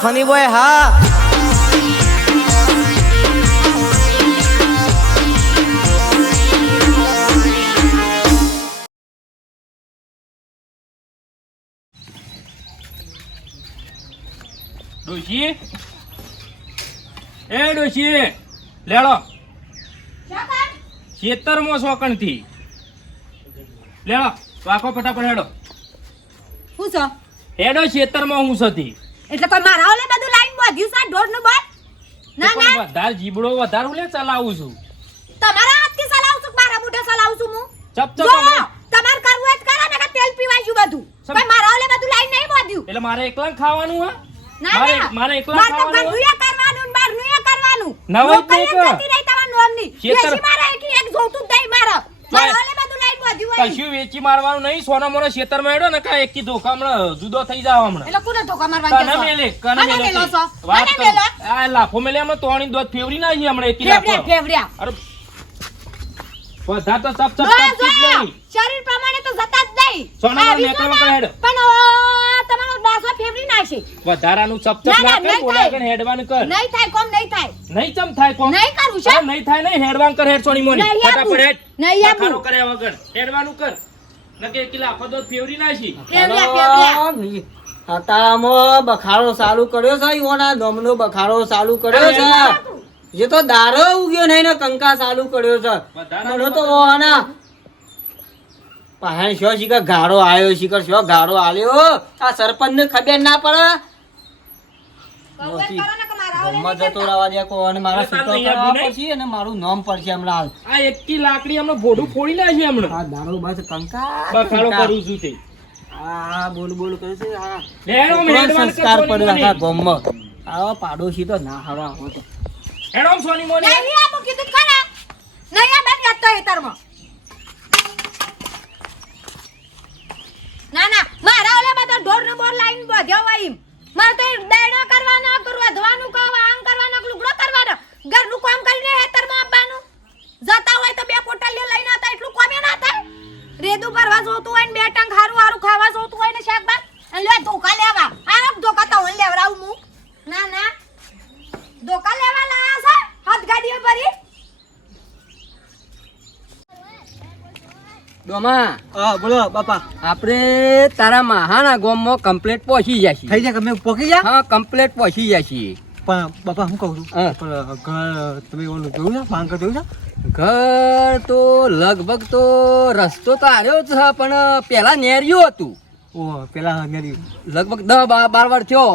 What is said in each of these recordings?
Funny boy હા ડોશી એ ડોશી લેડો ખેતરમાં સોકણ થી લેડો વાકો ફટાફટ હેડો હું છો હેડો ખેતરમાં હું સતી એટલે કોઈ મારા ઓલે બધું લાઈન બોધ્યું છે ઢોર નું બોલ ના ના વધારે જીબડો વધારે હું લે ચલાવું છું તમારા હાથથી ચલાવું છું મારા મોઢે ચલાવું છું હું ચપ ચપ તમાર કરવું જ કરો ને કે તેલ પીવાયું બધું કોઈ મારા ઓલે બધું લાઈન નહીં બોધ્યું એટલે મારે એકલા ખાવાનું હા ના ના મારે એકલા ખાવાનું ઘરનું કરવાનું ને બહારનું કરવાનું નવાઈ નોકરી જતી રહી તમાર નોમની વેચી મારા એક જોતું દઈ મારા મારા ઓલે બધું લાઈન બોધ્યું હોય કશું વેચી મારવાનું નહીં સોના મોના ખેતરમાં હેડો ને કા એકી ધોકા હમણાં જુદો થઈ જાવ હમણાં એટલે કોને ધોકા મારવાનું કને મેલે વાત કર આ લાફો મેલે હમણાં તોણી દોત ફેવરી ના હમણાં એકી લાફો ફેવર્યા અરે બધા તો સબ સબ નહીં શરીર પ્રમાણે તો જતા જ નહીં સોના મોના મેકલો કર હેડો પણ તમારો દાસો ફેવરી નાખે વધારાનું ચપ ચપ ના કર બોલાગન હેડવાનું કર નહીં થાય કોમ નહીં થાય નહીં ચમ થાય કોમ નહીં કરું છે નહીં થાય નહીં હેડવાન કર હેડ સોની મોની ફટાફટ હેડ નહીં આપું ખારો કરે વગર હેડવાનું કર નકે કિલા આખો દોત ફેવરી નાખી તારામાં બખાડો ચાલુ કર્યો છે ઈઓના દમનો બખાડો ચાલુ કર્યો છે જે તો દારો ઉગ્યો નહીં ને કંકા ચાલુ કર્યો છે મને તો ઓના પહાણ શો શીખર ગાળો આવ્યો શીખર શો ગાળો આલ્યો આ સરપંચ ને ખબર ના પડે જતો રહેવા દે કોને મારા સૂતો કરવા પડશે અને મારું નામ પડશે હમણાં આ એકી લાકડી હમણાં ભોડું ફોડી નાખી હમણાં આ દારો બસ કંકા બખાડો કરું છું તે આ બોલ બોલ કરે છે આ લેડો મેડવાન સંસ્કાર પડ્યો આખા ગામમાં આવા પાડોશી તો ના હારા હો તો હેડો સોની મોની નહીં આપું કીધું ખરા નહીં આ બેન યાદ તો હેતરમાં ના ના મારા ઓલે બધા ઢોર નો બોર લાઈન બોધ્યો હોય એમ મારે તો દાડો કરવાનો વધવાનું કહો આમ કરવાનો લુગડો કરવાનો ઘરનું કામ કરીને હેતરમાં આપવાનું જતા હોય તો બે પોટલ લઈને આવતા એટલું કોમે ના થાય રેદુ ભરવા જોતું હોય ને બે ટંગ હારું હારું ખાવા જોતું હોય ને શાકભાજ અને લે ધોકા લેવા આ ધોકા તો હું લેવરાવું હું ના ના ધોકા લેવા લાયા છે હાથ ગાડીઓ ભરી ડોમા બોલો બાપા આપણે તારા મહાના ગામમાં કમ્પ્લેટ પહોંચી જશે થઈ જાય તમે પોકી જા હા કમ્પ્લેટ પહોંચી જશે પણ બાપા હું કહું છું હા. પણ ઘર તમે ઓલું જોયું છે માંગ જોયું છે ઘર તો લગભગ તો રસ્તો તો આવ્યો જ છે પણ પેલા નેરિયું હતું ઓ પેલા મેરી લગભગ 10-12 વાર થયો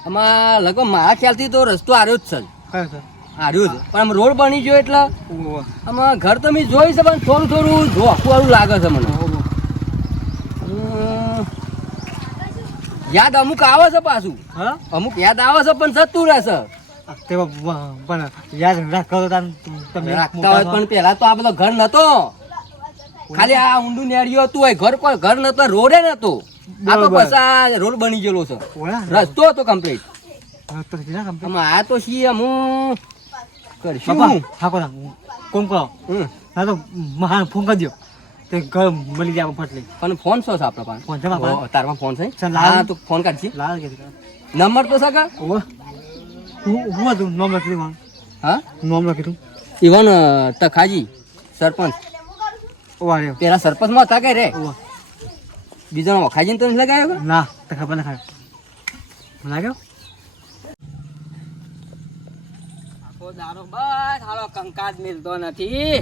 આમાં લગભગ મારા ખ્યાલથી તો રસ્તો આવ્યો જ છે કયો છે આવ્યો જ પણ આમ રોડ બની ગયો એટલે ઓ આમાં ઘર તો મેં જોઈ છે પણ થોડું થોડું જોખું વાળું લાગે છે મને યાદ અમુક આવે છે પાછું હા અમુક યાદ આવે છે પણ જતું રહેશે તે પણ યાદ રાખો તમે રાખતા હોય પણ પેલા તો આ બધો ઘર નતો ખાલી આ ઊંડું નેડિયું હતું હોય ઘર નતો રોડે નતો આ તો પછી રોડ બની ગયેલો છે રસ્તો હતો કમ્પ્લીટ આ તો સી હું કરશું બાપા હા કોણ કોણ કહો હમ. હા તો મહાન ફોન કરી દો તે ઘર મળી જાય ફટલી પણ ફોન શું છે આપણા પાસે ફોન છે બાપા તારમાં ફોન છે ચાલ, લાવ. હા તો ફોન કાઢશી લાલ કે નંબર તો છે કા ઓ હું હતું નામ લખી દઉં હા નામ લખી દઉં ઇવન તખાજી સરપંચ ઓ આર્યો પેલા સરપંચમાં હતા કે રે ઓ બીજાનો વખાજીને તો નથી લગાવ્યો કે? ના તો ખબર ના ખાય લાગ્યો આખો દારો બસ હાલો કંકાજ મિલતો નથી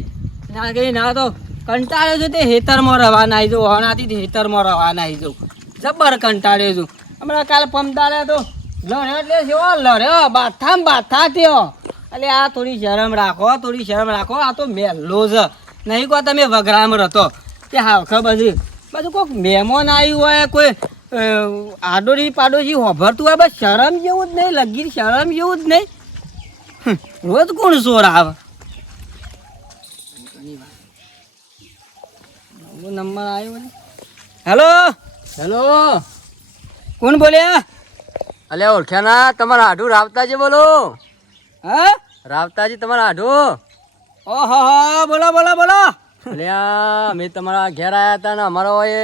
ના ગઈ ના તો કંટાળ્યો છું તે હેતરમાં રવાના આવી જાઉં હણાથી હેતરમાં રવાના આવી જાઉં જબર કંટાળ્યો છું હમણાં કાલે પમદાડે તો લડ્યો એટલે કેવો લડ્યો બાથા થયો એટલે આ થોડી શરમ રાખો આ તો મેલ્લો છે નહીં કહો તમે વગરામાં રહતો કે હા ખબર છે બધું કોઈક મહેમાન આવ્યું હોય કોઈ આડોશી પાડોશી હોભરતું હોય બસ શરમ જેવું જ નહીં લગી શરમ જેવું જ નહીં રોજ કોણ સોર આવે નંબર આવ્યો હેલો હેલો કોણ બોલ્યા અલે ઓળખ્યા ના તમારા આઢું રાવતાજી બોલો હા રાવતાજી તમારા આઢું ઓહો બોલો અલ્યા અમે તમારા ઘેર આવ્યા હતા ને અમારો એ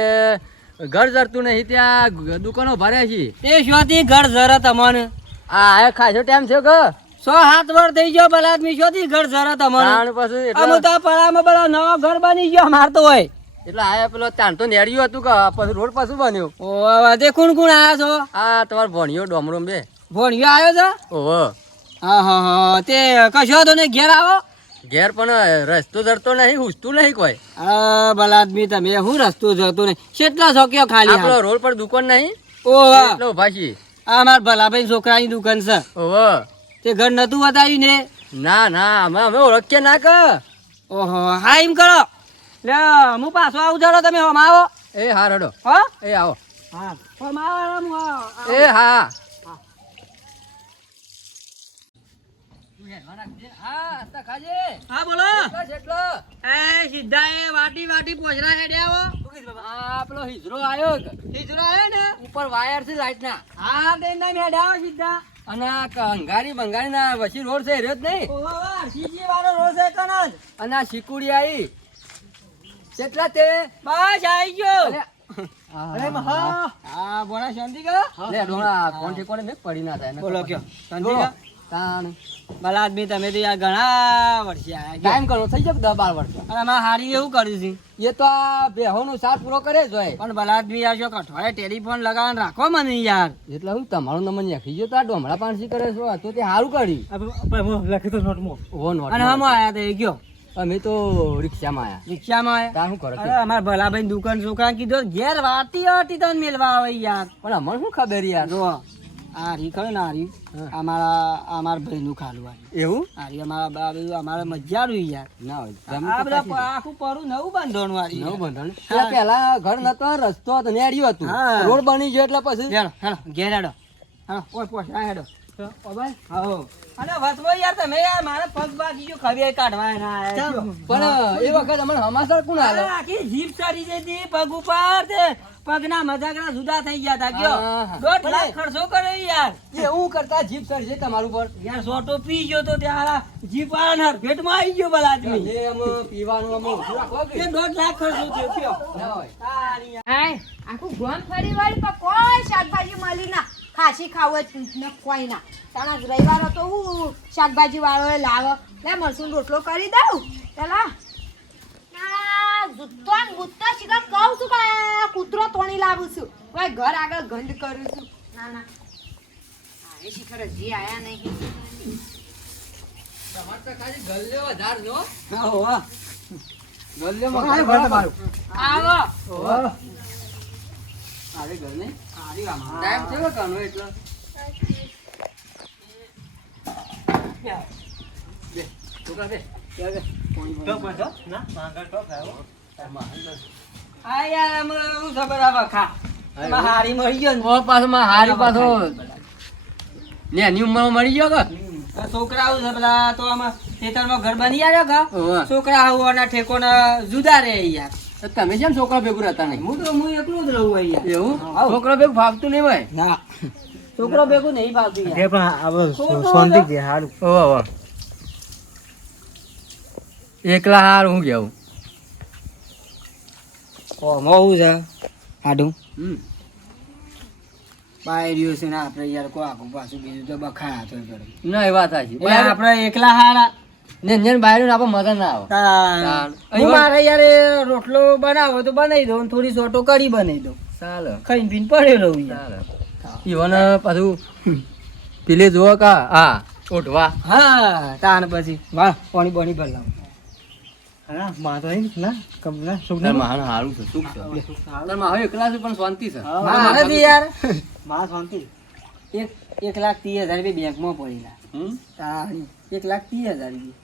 ઘર જરતું નહીં ત્યાં દુકાનો ભર્યા છે એ શોથી ઘર જરે તમને આ ખાસો ટાઈમ થયો કે 6-7 વર્ષ થઈ ગયો ભલા આદમી શોધી ઘર જરા તમારે તાણ પછી અમે તો પરામાં પેલા નવો ઘર બની ગયો મારતો હોય એટલે આયા પેલો તાણ તો નેડ્યું હતું કે પછી રોડ પાછું બન્યું ઓ તે કોણ કોણ આયા છો આ તમારો ભણ્યો ડોમરો બે ભોણિયો આવ્યો છે ઓહો હા તે કશો તો ને ઘેર આવો ઘેર પણ રસ્તો જડતો નહીં હુસતું નહીં કોઈ ભલા આદમી તમે હું રસ્તો જતો નહીં કેટલા શોક્યો ખાલી આપણો રોડ પર દુકાન નહીં ઓહો એટલે ઉભા છીએ આ મારા ભલાભાઈ છોકરાની દુકાન છે ઓહો તે ઘર નતું બતાવ્યું ને ના ના અમે ઓળખીએ ના કે ઓહો હા એમ કરો લે હું પાછો આવું ચાલો તમે હોમ આવો એ હા રડો હો એ આવો હા હોમ આવો એ હા હા બોલો એ સીધા એ વાટી વાટી પોજરા હેડે આવો આ પેલો હિજરો આવ્યો કે હિજરો આવ્યો ને ઉપર વાયર છે લાઈટ ના હા તે ના હેડે આવો સીધા અને આ અંગારી બંગારી ના વચ્ચે રોડ છે રહ્યો જ નહીં ઓહો સીજી વાળો રોજ છે કન જ અને આ શીકુડી આવી કેટલા તે બસ આવી ગયો અરે હા હા બોલા શાંતિ કા લે ડોણા કોણ ઠેકોને મેં પડી ના થાય બોલો કયો શાંતિ કા તાણ ભલા આદમી તમે તો યાર ઘણા વર્ષે આયા ટાઈમ કરો થઈ જાય 10-12 વર્ષ અને અમારે હારી એવું કર્યું છે એ તો આ બેહોનું સાથ પૂરો કરે જ હોય પણ ભલા આદમી યાર જો કઠવાડે ટેલિફોન લગાવીને રાખો મને યાર એટલે હું તમારો નંબર નાખી ગયો તો આ ડોમડા પાણસી કરે છો તો તે સારું કરી લખી તો નોટમાં ઓ નોટ અને હમો આયા તો એ ગયો અમે તો રિક્ષામાં આયા રિક્ષામાં આયા તાર શું કરો અરે અમારા ભલાભાઈ દુકાન છોકરા કીધું ઘેર વાતી વાતી તને મેલવા આવે યાર પણ અમને શું ખબર યાર જો આ રી ખરું ને આ રી અમારા ભાઈનું ખાલું આ એવું આ રી અમારા બાબુ અમારે મજા આવી યાર ના હોય આ બધા આખું પરું નવું બાંધવાનું આ રી નવું બંધાણ પેલા પેલા ઘર નતો રસ્તો હતો નેડ્યું હતું હા. રોડ બની ગયો એટલે પછી હેડો હેડો ઘેર હેડો હા ઓય પોસ આ હેડો હા અને વસવો યાર તમે યાર મારે પગ બાકી જો ખબર કાઢવા ના આયા છો. પણ એ વખત અમને હમાસર કોણ અરે હાલે આખી જીભ ચડી જતી પગ ઉપર તે પગના મજાકરા જુદા થઈ ગયા તા કયો હા. 1.5 લાખ ખર્ચો કર્યો યાર એવું કરતા જીપ સર છે તમારું પર યાર સોટો પી ગયો તો ત્યાં જીભ વાળા ભેટમાં આવી ગયો ભલા આદમી એ અમે પીવાનું અમે ઓછું રાખો કે? તે 1.5 લાખ ખર્ચો થયો કયો ના હોય તારી હાય આખું ગોમ ફરી વળી પણ કોઈ શાકભાજી મળી ના ખાસી ખાવ જ કોઈ ના તાણા રવિવાર હતો હું શાકભાજી વાળો લાવો લે મરસું રોટલો કરી દઉં પેલા ના જુત્તો ને બુત્તો શીખર કહું છું કે આ કૂતરો તોણી લાવું છું ભાઈ ઘર આગળ ગંધ કરું છું ના ના હા એ શીખર હજી આયા નહીં તમારે તો ખાલી ગલ્લે વધાર નો હા હોવા ગલ્લે હા, ભલે મારું. આવો અરે ઘર નહીં હારી આમાં. ટાઈમ થયો કાનો એટલે છોકરા બે આ યાર અમે હું ખબર આવે ખા એમાં હારી મળી ગયો ને ઓ પાછો માં હારી પાછો ને એની ઉંમરમાં મળી ગયો કે આ છોકરા આવું છે પેલા તો આમાં ખેતરમાં ઘર બની આવ્યો કા ઓવે. છોકરા આવવાના ઠેકોના જુદા રે યાર તો તમે કેમ છોકરા ભેગું રહેતા નહીં હું એકલું જ રહું અહીંયા એવું આવો. છોકરા ભેગું ફાવતું નહીં હોય ના છોકરો ભેગું નહીં ભાવતું યાર પણ આપણે છોકરો શાંતિ હતો. કે હારું ઓહો એકલા હાર હું કેવું મોવું છે આડું હમ બાય રહ્યું છે ને આપણે યાર કો આખું પાછું બીજું તો બખાડા તો કરે ના એ વાત સાચી એ આપણે એકલા હારા ને જેને બહાર આપણે મજા ના આવે તાણ. તાણ. હું મારે યાર એ રોટલો બનાવો તો બનાવી દઉં થોડી સોટો કરી બનાવી દઉં ચાલે ખાઈને પીને પડે રહું યાર ચાલે ઈવન પાછું પેલે જોવો કા હા ઓઢવા હા તાણ પછી વાહ પાણી પાણી ભર લાવ હા માતો અહીં ના કમલા સુખ તાર માહણ હારું છે શું છે તાર માહણ એકલા છે પણ શાંતિ છે મારે તો યાર માં શાંતિ 1,30,000 રૂપિયા બેંકમાં પડેલા હમ? તાણ 1,30,000 રૂપિયા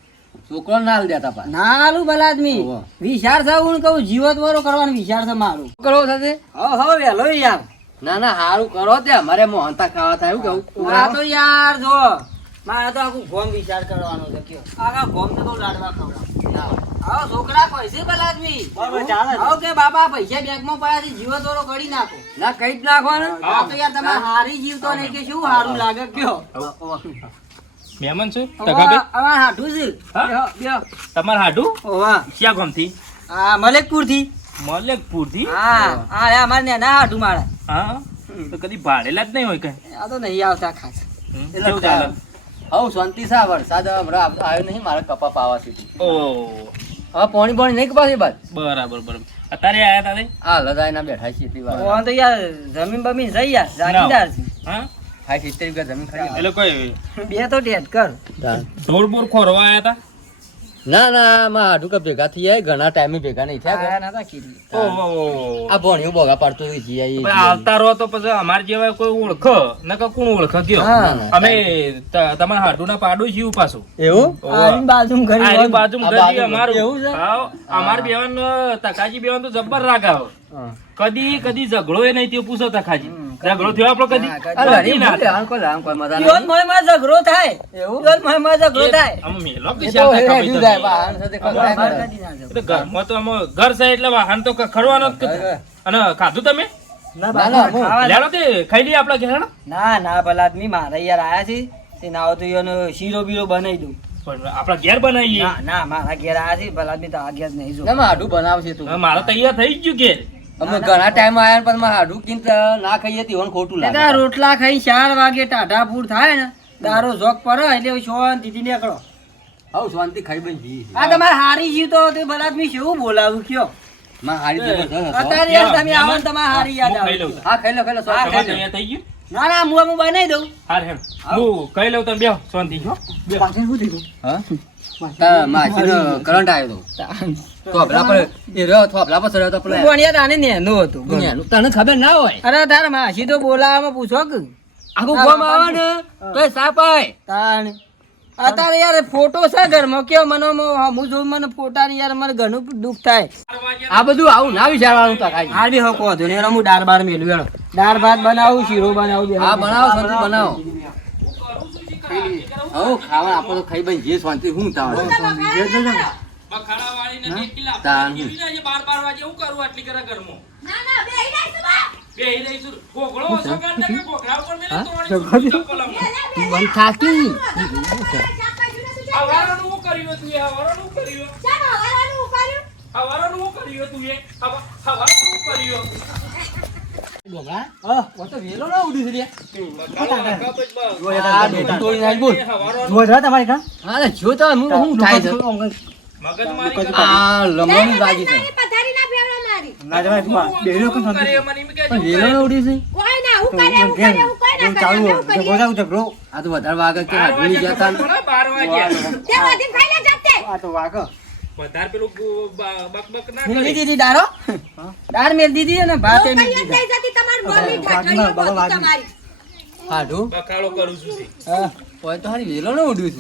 છોકરો ના હાલ દેતા પાછા ના આલું ભલા આદમી હોવે. વિચાર છે હું કહું જીવત વાળો કરવાનો વિચાર છે મારું કરો સાથે હો વેલો યાર ના ના હારું કરો તે અમારે મોહનતા ખાવા થાય એવું કેવું આ તો યાર જો મારે તો આખું ગોમ વિચાર કરવાનો છે કયો આખા ગોમ તો લાડવા ખવડાવ ના હોય. આવો છોકરા પૈસે ભલા આદમી બરાબર, ચાલે છે. આવો કે બાપા પૈસા બેંકમાં પડ્યા છે જીવત વાળો કરી નાખો ના કઈ જ નાખવાનું આ તો યાર તમે હારી જીવતો નહીં કે શું હારું લાગે કયો મહેમાન છું ટકાભાઈ અમાર હાટું છે હા? બેહો, બેહો. તમારે હાડું ઓવા ક્યાં ગામથી આ મલેકપુર થી મલેકપુર થી હા હા અમારે નેના હાટું મારા હા તો કદી ભાડેલા જ નહીં હોય કઈ આ તો નહીં આવતા ખાસ કેવું ચાલે? હવ શાંતિ છે વરસાદ હમણાં આવ્યો નહીં મારા કપા પાવા સુધી ઓહ, હવે પાણી નહીં કપાશે બાદ બરાબર બરાબર. અત્યારે આયા તારે? આ લદાઈના બેઠા છીએ તે વાર ઓન તો યાર જમીન બમીન જઈ યાર જાગીદાર છે હા? 60-70 વીઘા જમીન ખરી એટલે કોઈ બે તો ટેટ કર ઢોર બોર ખોરવા આયા તા? ના માં હાડું કે ભેગા થઈ જાય ઘણા ટાઈમે ભેગા નહીં થયા આયા નતા કીધી ઓહો. આ ભણ્યું બોગા પાડતું હોય છે હવે આવતા રહો તો પછી અમાર જેવા કોઈ ઓળખ નકર કોણ ઓળખ કયો? હા. અમે તમારા હાડુના પાડું છીએ પાછું. એવું આની બાજુમાં ઘરી આની હોય. બાજુમાં આ ગજી બાજુ અમારું. એવું છે? હાવ, અમાર બેવાન તકાજી બેવાન તો જબ્બર રાગ આવે. કદી ઝઘડો એ નહીં તે પૂછો તકાજી. ઝઘડો થયો આપણો કદી? કદી ના થાય. યોન મોયમાં ઝઘડો થાય યોન મોયમાં ઝઘડો થાય આમ મેલો કે શાંત થાય કભી તો. અમાર કદી ના ઝઘડો. એટલે ઘરમાં તો આમાં ઘર છે એટલે વાહન તો ખરવાનો જ કે. અને ખાધું તમે? ના બાપા, ખાવા દે. લેલો તે ખાઈ લઈએ આપણા ઘેર હેડો. ના ના ભલા આદમી મારા યાર આયા છે તે ના હોય તો યોનો શીરો બીરો બનાવી દઉં પણ આપણા ઘેર બનાવીએ. ના ના મારા ઘેર આયા છે ભલા આદમી તો આ ઘેર નહીં જો હાડું બનાવશે તું હવે મારે તૈયાર થઈ જ ગયું ઘેર. અમે ઘણા ટાઈમ આયા પણ હાડું કિંત ના ખાઈએ તેવું ખોટું એટલે લાગે રોટલા ખાઈ 4 વાગે ટાઢાપૂર થાય ને દારો જોક પડે એટલે શાંતિથી નીકળો હવ શાંતિ ખાઈ બન જી આ તમારે હારી જીવ તો તે ભલા આદમી કેવું બોલાવું કયો માં હારી જબરદસ્ત હતો. અત્યારે યાર તમે આવો ને તમારે હારી યાદ હું ખાઈ આવે લઉં છું. હા ખાઈ લો હા, તમારે ખાઈ તૈયાર થઈ ગયું? ના ના હું બનાવી દઉં હાર હેડ. હું ખાઈ લઉં તમે બેહો શાંતિ હો. બેહો. હા માસીનો કરંટ આવ્યો તો થોભલા પર એ રહ્યો થોભલા પર ચડ્યો તો પેલો ભણ્યા તાને નેનો હતો દુનિયાનું તને ખબર ના હોય અરે તારે માસી તો બોલાવામાં પૂછો કે આખું ગોમ આવે ને તોય સાપ આય તાણ અત્યારે યાર ફોટો છે ઘરમાં કયો મને હું જોઉં મને ફોટાની યાર મને ઘણું દુઃખ થાય આ બધું આવું ના વિચારવાનું તો કાંઈ. હાર બી હકો હતો ને એનો હું દાળ બાર મેળવ્યો હેડો. દાળ ભાત બનાવું શીરો બનાવું હા બનાવો શાંતિ બનાવો હવ ખાવા આપો તો ખાઈ બન જે શાંતિ હું તાવ બખાડાવાળીને ટેકી લાવ. તાન. એવી ના છે 12 વાગે હું કરું આટલી કરા ઘરમાં? ના ના બેહી રહીશું બા. બેહી રહીશું. ગોખલો ઓછો કર દે કે ગોખલા ઉપર મેલે તોડી ચપ્પલ આમ. મન થાકી હવારનું હું કર્યું તું એ? હવારનું હું કર્યું? ચાલો હવારનું ઉપાડ્યું. હવારનું હું કર્યું તું એ? હવારનું હું કર્યું? હા જો તો હું થાય છે મગજમારી આ લમણની લાગી છે પોતાની પથારી ના ફેરવા મારી. હું કરે મને એમ કે પણ વેલો ઉડી છે કોઈ ના હું કરે હું કરે હું કોઈ ના કરે હું કરીએ. આ તો વધારે વાગે કે હાડુની જતા 12 વાગ્યા. તે બધી ખાઈ લે જાતે. વધારે પેલું બક ના મેલી કરે. દીધી દારો દાળ મેલ દીધી અને ભાતે હું મેલ કઈ જ દીધા નહીં જતી તમારી મોલી ઠાઠડીઓ બધું તમારી. હાડું બકાળો કરું છું તે. હા. હોય તો હારી વેલો ને ઉડ્યું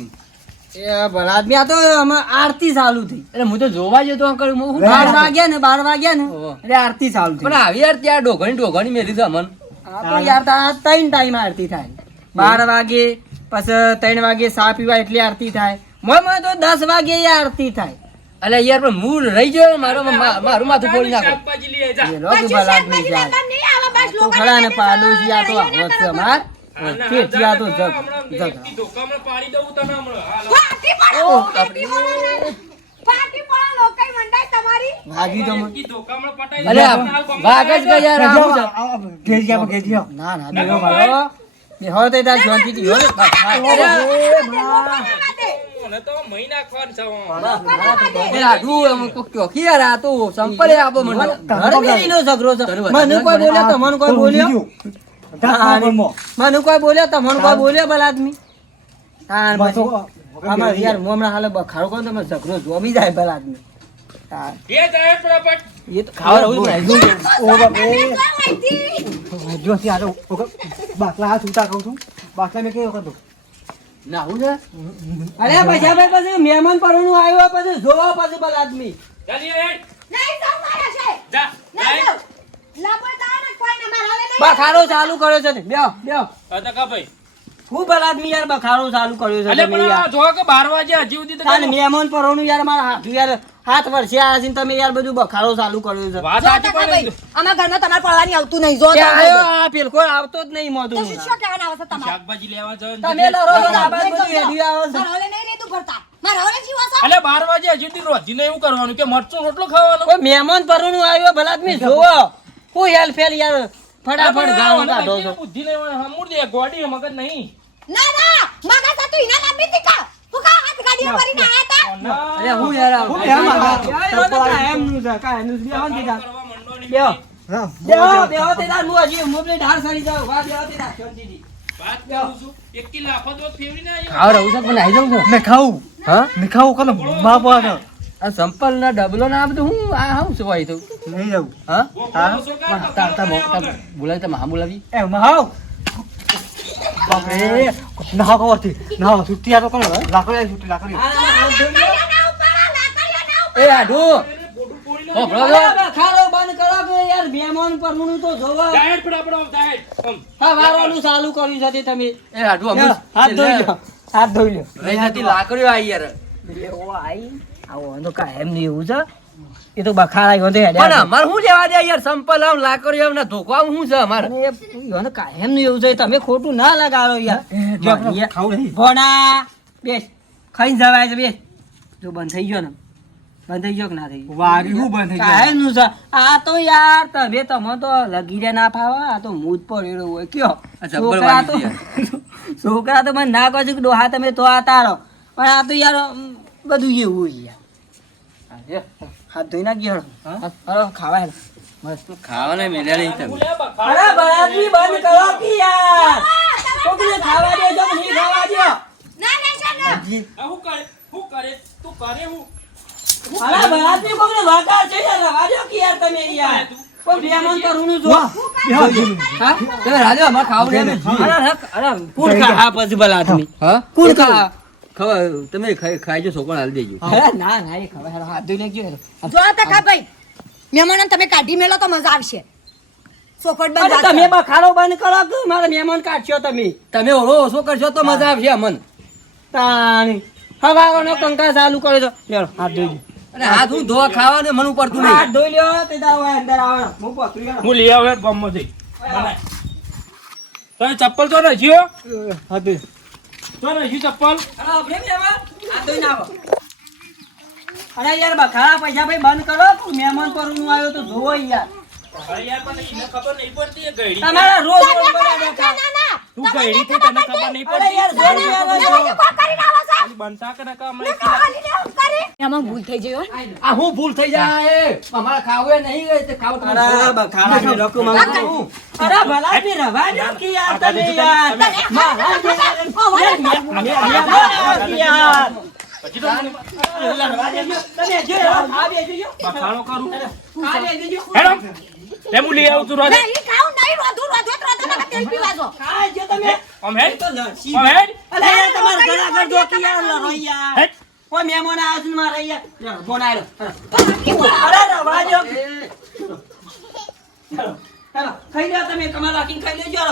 છે એ ભલા આદમી આ તો આમાં આરતી ચાલુ થઈ એટલે હું તો જોવા જતો અંકલ હું શું 12 ખાવા? વાગ્યા ને 12 વાગ્યા ને ઓહો. એટલે આરતી ચાલુ થઈ પણ આવી યાર ત્યાં ડોઘણી મેલી છે અમન આ તો યાર તા 3 ટાઈમ આરતી થાય 12 વાગે પછી 3 વાગે ચા પીવા એટલી આરતી થાય મોય તો 10 વાગે ય આરતી થાય એટલે યાર પણ હું રહી ગયો ને મારું માથું ફોડી નાખો શાકભાજી લઈ જા. એ લોકો ભલા આદમી શાકભાજી જાય લેવા નહીં આવે બસ તો લોકો ખરા ને પાડોશી આ તો આવત છે અમાર તેથી આ તો જગ હમણાં જગ એક ધોકામાં પાણી દઉં તને હમણાં. હાલ. ફાટી પડો ફાટી પડો ફાટી પડો લોકાઈ મંડાય તમારી. ભાગી તો મને. એક ધોકામાં પટાઈ અલે દઉં. હાલ ગમે વાગ જ ગયા યાર આવું છે. ના ના બેહો ભાલો બેહો તો તાર શાંતિથી બેહો ને. મને તો મહી નાખવાનું છે આમાં. એ હાડું એમ કોક ચોકી યાર આ તો સંપલે આપો મને ઘર મેલીનો ઝઘડો છે. મને કોઈ બોલ્યો તમને કોઈ બોલ્યો મને કોઈ બોલ્યો તમને કોઈ બોલ્યો ભલા આદમી તાણ પછી આમાં યાર હું હમણાં હાલે બખાડો કરું તો મને ઝઘડો જોમી જાય ભલા આદમી તાણ. એ જાય ફટાફટ. એ તો ખાવા રહું જ નહીં. ના હું છે અરે પછી ભાઈ પછી મહેમાન પરનું આવ્યો પછી જોવા પછી ભલા આદમી જલ્દી હેડ. નહીં તો મારા છે. જા. લઈ જા. જાઓ. લાપતા ને કોઈ ના મારા નહીં. બખાડો ચાલુ કર્યો છે ને બેહો બેહો આ તો કા ભાઈ. હું ભલા આદમી યાર બખાડો ચાલુ કર્યો છે અલે તમે પણ યાર. આ જો કે 12 વાગ્યા હજી સુધી તો તાન મહેમાન પરનું યાર મારા હાથું યાર 7 વર્ષે આ છે ને તમે યાર બધું બખાડો ચાલુ કર્યો છે વાત જો સાચી ટકા પણ ભાઈ, આમાં ઘરમાં તમારે પડવાની આવતું નહીં. જો ત્યાં તમે આયો આ પેલકો આવતો જ નહીં મોઢું તો શું કહેવાના આવે છે તમારે? શાકભાજી લેવા જાવ ને તમે લડો છો તો આ બાજુ નહીં બધું સમજો. હેડ્યું આવે છે. મારા ઓલે નહીં લીધું ભરતા. મારા ઓલે જીવો છો? અલે 12 વાગ્યા હજી સુધી રોજીને એવું કરવાનું કે મરચું રોટલો ખાવાનો. કોઈ મહેમાન પરનું આવ્યો ભલા આદમી જોવો હું હેલ ફેલ યાર ફટાફટ ગાળો કાઢો છો. બુદ્ધિ લેવા હમુર દે ગોડી મગજ નહીં. ના ના મગા તો તું ઇના લાંબી તી કા તું કા હાથ ગાડીઓ કરીને આયા તા અરે હું યાર હું એમ હા. કાયમનું છે, કાયમનું છે. બેહો ને તે તાર. બેહો. હા, બેહો તે તાર. હું હજી મોબલે ઢાળ સરી જાઉં. વાહ, બેહો તે તાર. શાંતિથી. વાત કરું છું એકી લાફો તો ફેવરી ના આવ્યો. ખાવ રહું છે પણ આવી જાઉં છું મેં ખાવું હા મેં ખાવું કોને બાપ વાળો આ સંપલ ના ડબલો ના આ બધું હું આ હું છે ભાઈ તો નહીં જવું હા બોલો છો કાં? બોલાવી તમે હા બોલાવી એ મહાવ બાપરે ના કવરથી ના છૂટી આ તો કોણ લાકડી છૂટી લાકડી ના ઉપાડા લાકડીઓ ના ઉપાડા એ આડો ઓ બ્રો અરે, ખારો બંધ કરો કે યાર મહેમાન પરમુનું તો જોવો. ડાયટ પણ આપણો ડાયટ આમ. હા, વારવાનું ચાલુ કર્યું છે તે તમે. એ આડો અમુ હાથ ધોઈ લો. હાથ ધોઈ લો. રહી જતી લાકડીઓ આવી યાર એવો આઈ. આવો તો કાયમ ની એવું છે. એ તો બખાડા ગયો તો હેડ્યા પણ છે. અમાર શું લેવા દે યાર સંપલ આમ લાકડીઓ આમ ના ધોકો આમ શું છે અમાર અને એ કાયમ નું એવું છે. તમે ખોટું ના લગાડો યાર. જો આપણે ખાવું નહીં ભોણા બેસ ખાઈ જવાય છે. બેસ જો બંધ થઈ ગયો ને બંધ થઈ ગયો કે ના થઈ ગયો વારી હું બંધ થઈ કાયમ નું છે. આ તો યાર તમે તો લગીરે ના ફાવે. આ તો મૂડ પડેલો હોય કયો આ જબ્બર છોકરા તો વાગી છોકરા તો મને ના કહો છો કે ડોહા તમે તો આ તારો પણ આ તો યાર બધું એવું હોય યાર. હાથ ધોઈ નાખી હળો ખાવા હેલો. મસ્ત ખાવાના મેલ્યા નહીં તમે લે બકા. અરે બરાબરી બંધ કરો કે યાર કોકને ખાવા દેજો કે નહીં ખાવા દો. ના ના છે ના આ હું કરે તું કરે હું અરે બરાબરી કોકને વાકાર છે યાર રવા દો કે યાર તમે યાર કોઈ મહેમાન તો રૂનું જો હા તમે રાજો અમાર ખાવું નહીં અરે પૂર ખા આ પછી ભલા આદમી હા પૂર ખા ખબર તમે ખાઈ જો સોકોણ હાલ દેજો અરે ના ના એ ખબર હેલો હાથ ધોઈ નાખજો હેલો. જો તો કા ભાઈ મહેમાનને તમે કાઢી મેલો તો મજા આવશે સોફટ અરે બંધ તમે બખાડો બંધ કરો કે મારા મહેમાન કાઢશો તમે તમે ઓળો ઓછો કરશો તો મજા આવશે અમન તાણી હવાનો કંકા ચાલુ કરે છો લેલો હાથ ધોઈ લો. અને હાથ હું ધોવા ખાવા ને મને પડતું હાથ નહીં ધોઈ લ્યો તે દાવ અંદર આવે હું પકડી ગયો હું લઈ આવ્યો ગામમાંથી. બનાય. તમે ચપ્પલ તો નથી હો? હતી તો નથી ચપ્પલ અરે પ્રેમ લેવા હાથ ધોઈ નાખો. અરે યાર બખાડા પૈસા ભાઈ બંધ કરો કોઈ મહેમાન પર નું આવ્યો તો જોવો યાર. અરે યાર પણ એને ખબર નહીં પડતી એ ગયડી તમારા રોજ રોજ બધા દેખા. ના ના તું ગયડી થી તને ખબર નહીં અરે યાર પડતી જોઈ યાર કોણ કરીને આવો છો બનતા કે નકા હમણાં ખાવાની ને હું કરી એમાં ભૂલ થઈ ગઈ હો આ હું ભૂલ થઈ જાય અમારે ખાવું નહીં ગઈ તે ખાવું તમે અરે બખાડા ને લોકો માંગુ. અરે ભલા બી રવા દો કે યાર તમે યાર. મારા યાર. પછી તો મને રવા દેજો. તમે જો આ બેજો. બખાડો કરું આ બેજો. હેડો લે હું લઈ આવું છું રોજ નહીં ખાવું નહીં રોધો ના તેલ પીવા દો આ જો તમે આમ હેડ તો લસી. આમ હેડ અરે યાર તમાર ઘર આગળ જો કે યાર લડો યાર. હેડ કોઈ મહેમાન આવે છે મારે યાર. લો બોનાયો. અરે રવા દો. હેલો ખાઈ લો તમે કમાલ રાખીને ખાઈ લેજો.